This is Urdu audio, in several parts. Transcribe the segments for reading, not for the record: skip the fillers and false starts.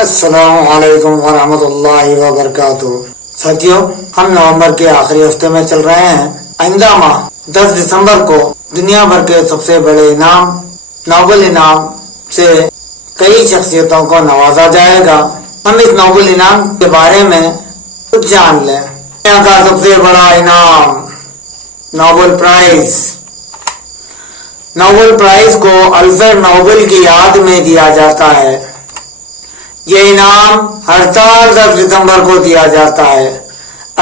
السلام علیکم ورحمۃ اللہ وبرکاتہ۔ ساتھیوں، ہم نومبر کے آخری ہفتے میں چل رہے ہیں۔ آئندہ ماہ 10 دسمبر کو دنیا بھر کے سب سے بڑے انعام نوبل انعام سے کئی شخصیتوں کو نوازا جائے گا۔ ہم اس نوبل انعام کے بارے میں کچھ جان لیں۔ دنیا کا سب سے بڑا انعام نوبل پرائز۔ نوبل پرائز کو الفریڈ نوبل کی یاد میں دیا جاتا ہے۔ یہ انعام ہر سال 10 دسمبر کو دیا جاتا ہے۔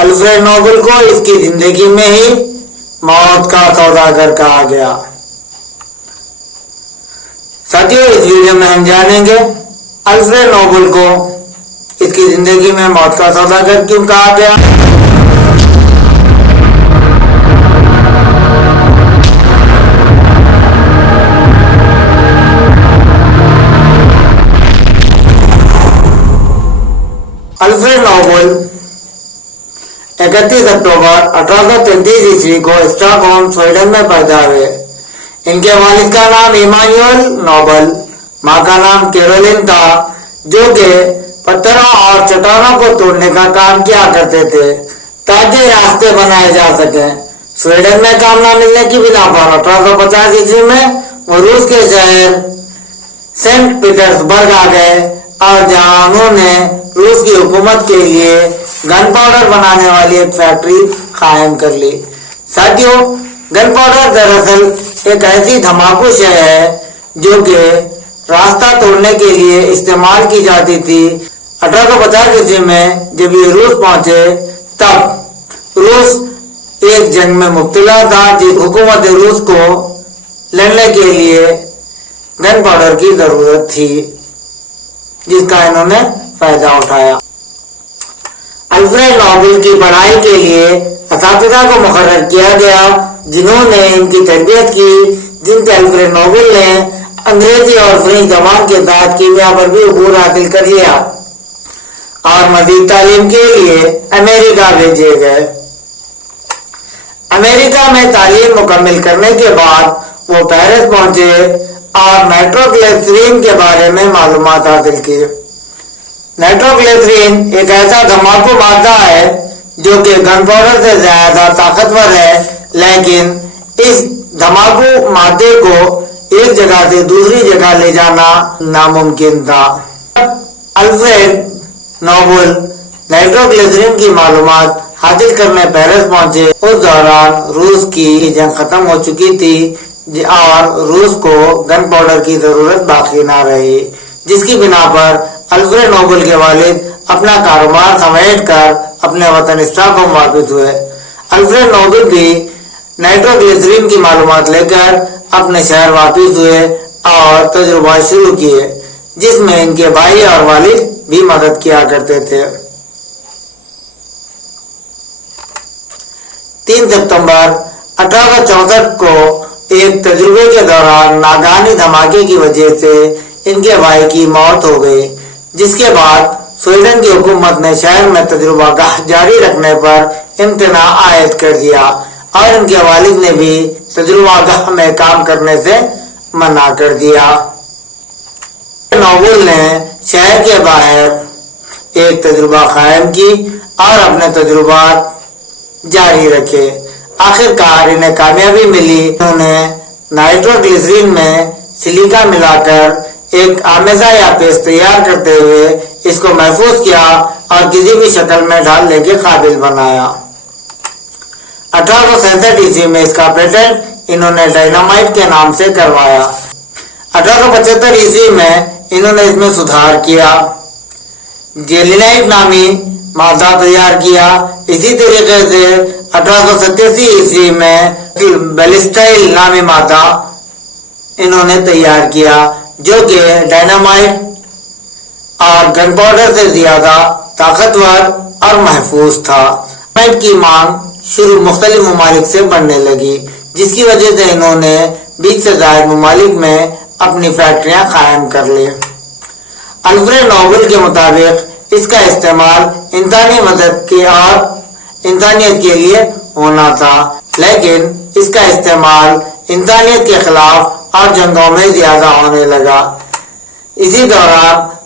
الفریڈ نوبل کو اس کی زندگی میں ہی موت کا سوداگر کہا گیا۔ ساتھیوں، اس ویڈیو میں ہم جانیں گے الفریڈ نوبل کو اس کی زندگی میں موت کا سوداگر کیوں کہا گیا۔ الفریڈ نوبل 31 اکتوبر 1833 عیسوی کو اسٹاک ہوم، سویڈن میں پیدا ہوئے۔ ان کے والد کا نام ایمانوئل نوبل، ماں کا نام کیرولین تھا، جو کہ پتھروں اور چٹانوں کو توڑنے کا کام کیا کرتے تھے تاکہ راستے بنائے جا سکیں۔ سویڈن میں کام نہ ملنے کی بنا پر 1850 عیسوی میں وہ روس کے شہر سینٹ پیٹرز برگ آ گئے اور جہاں انہوں نے روس کی حکومت کے لیے گن پاؤڈر بنانے والی ایک فیکٹری قائم کر لی۔ ساتھیوں، گن پاؤڈر دراصل ایک ایسی دھماکو شے ہے جو کہ راستہ توڑنے کے لیے استعمال کی جاتی تھی۔ 1850 عیسوی میں جب یہ روس پہنچے تب روس ایک جنگ میں مبتلا تھا، جس حکومت روس کو لڑنے کے لیے گن پاؤڈر کی ضرورت تھی، جس کا انہوں نے فائدہ اٹھایا۔ الفریڈ نوبل کی پڑھائی کے لیے اساتذہ کو مقرر کیا گیا جنہوں نے ان کی تربیت کی، جن سے الفریڈ نوبل نے انگریزی اور فرینچ زبان کے ساتھ کیمیا پر بھی عبور حاصل کر لیا اور مزید تعلیم کے لیے امریکہ بھیجے گئے۔ امریکہ میں تعلیم مکمل کرنے کے بعد وہ پیرس پہنچے اور نائٹروگلیسرین کے بارے میں معلومات حاصل کی۔ نائٹروگلیسرین ایک ایسا دھماکو مادہ ہے جو کہ گن پاؤڈر سے زیادہ طاقتور ہے، لیکن اس دھماکو مادے کو ایک جگہ سے دوسری جگہ لے جانا ناممکن تھا۔ الفریڈ نوبل نائٹروگلیسرین کی معلومات حاصل کرنے پیرس پہنچے۔ اس دوران روس کی جنگ ختم ہو چکی تھی اور روس کو گن پاؤڈر کی ضرورت باقی نہ رہی، جس کی بنا پر الفریڈ نوبل کے والد اپنا کاروبار سمیٹ کر اپنے وطن اسٹاک ہوم واپس ہوئے۔ الفریڈ نوبل بھی نائٹروگلیسرین کی معلومات لے کر اپنے شہر واپس ہوئے اور تجربات شروع کیے، جس میں ان کے بھائی اور والد بھی مدد کیا کرتے تھے۔ 3 ستمبر 1864 کو ایک تجربے کے دوران ناگہانی دھماکے کی وجہ سے ان کے بھائی کی موت ہو گئی، جس کے بعد سویڈن کی حکومت نے شہر میں تجربہ گاہ جاری رکھنے پر امتناع عائد کر دیا اور ان کے والد نے بھی تجربہ گاہ میں کام کرنے سے منع کر دیا۔ نوبل نے شہر کے باہر ایک تجربہ قائم کی اور اپنے تجربات جاری رکھے۔ آخر کار انہیں کامیابی ملی۔ انہوں نے نائٹروگلیسرین میں سلیکا ملا کر ایک آمیزہ یا پیسٹ تیار کرتے ہوئے اس کو محفوظ کیا اور کسی بھی شکل میں ڈالنے کے قابل بنایا۔ 1867 عیسوی میں اس کا پیٹنٹ انہوں نے ڈائنامائٹ کے نام سے کروایا۔ 1875 عیسوی میں انہوں نے اس میں سدھار کیا، جیلینائٹ نامی مادہ تیار کیا۔ اسی طریقے سے 1887 عیسوی میں بیلسٹائل نامی مادہ انہوں نے تیار کیا، جو کہ ڈائنامائٹ اور گن پاؤڈر سے زیادہ طاقتور اور محفوظ تھا۔ ڈائنامائٹ کی مانگ مختلف ممالک سے بڑھنے لگی، جس کی وجہ سے انہوں نے 20 سے زائد ممالک میں اپنی فیکٹریاں قائم کر لی۔ الفریڈ نوبل کے مطابق اس کا استعمال انسانی مدد کی اور انسانیت کے لیے ہونا تھا، لیکن اس کا استعمال انسانیت کے خلاف اور جنگوں میں زیادہ ہونے لگا۔ اسی دوران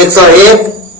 101,